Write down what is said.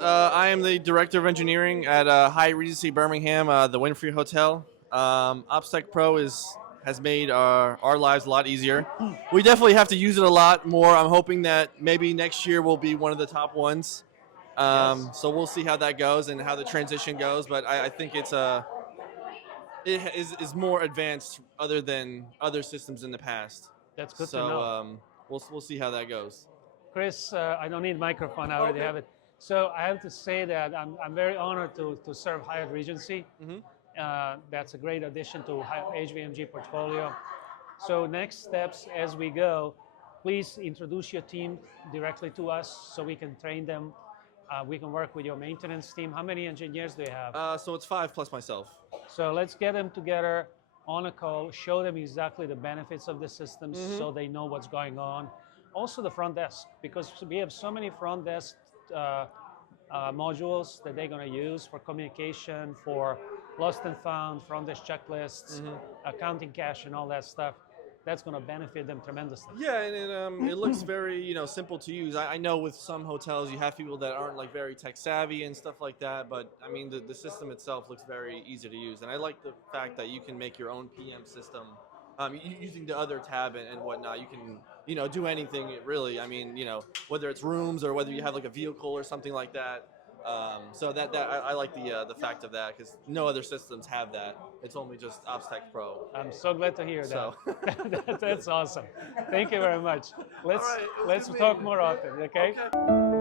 I am the director of engineering at Hyatt Regency Birmingham, the Winfrey Hotel. OpsTechPro has made our lives a lot easier. We definitely have to use it a lot more. I'm hoping that maybe next year we'll be one of the top ones. Yes, So we'll see how that goes and how the transition goes. But I think it is more advanced other than other systems in the past. that's good to So know. we'll see how that goes. Chris, I don't need microphone, I already Okay. have it. So I have to say that I'm very honored to serve Hyatt Regency. That's a great addition to HVMG portfolio. So next steps as we go, please introduce your team directly to us so we can train them. We can work with your maintenance team. How many engineers do you have? So it's 5 plus myself. So let's get them together on a call, show them exactly the benefits of the systems so they know what's going on. Also the front desk, because we have so many front desk modules that they're going to use for communication, for lost and found, front desk checklists, accounting cash and all that stuff. That's going to benefit them tremendously. Yeah, and it looks very simple to use. I know with some hotels you have people that aren't like very tech savvy and stuff like that, but I mean the system itself looks very easy to use, and I like the fact that you can make your own PM system using the other tab and whatnot. You can do anything really. I mean whether it's rooms or whether you have like a vehicle or something like that. So I like the fact of that because no other systems have that. It's only just OpsTechPro. I'm so glad to hear that. So That's awesome. Thank you very much. Let's All right, it was let's good talk meeting more you. often, okay? Okay.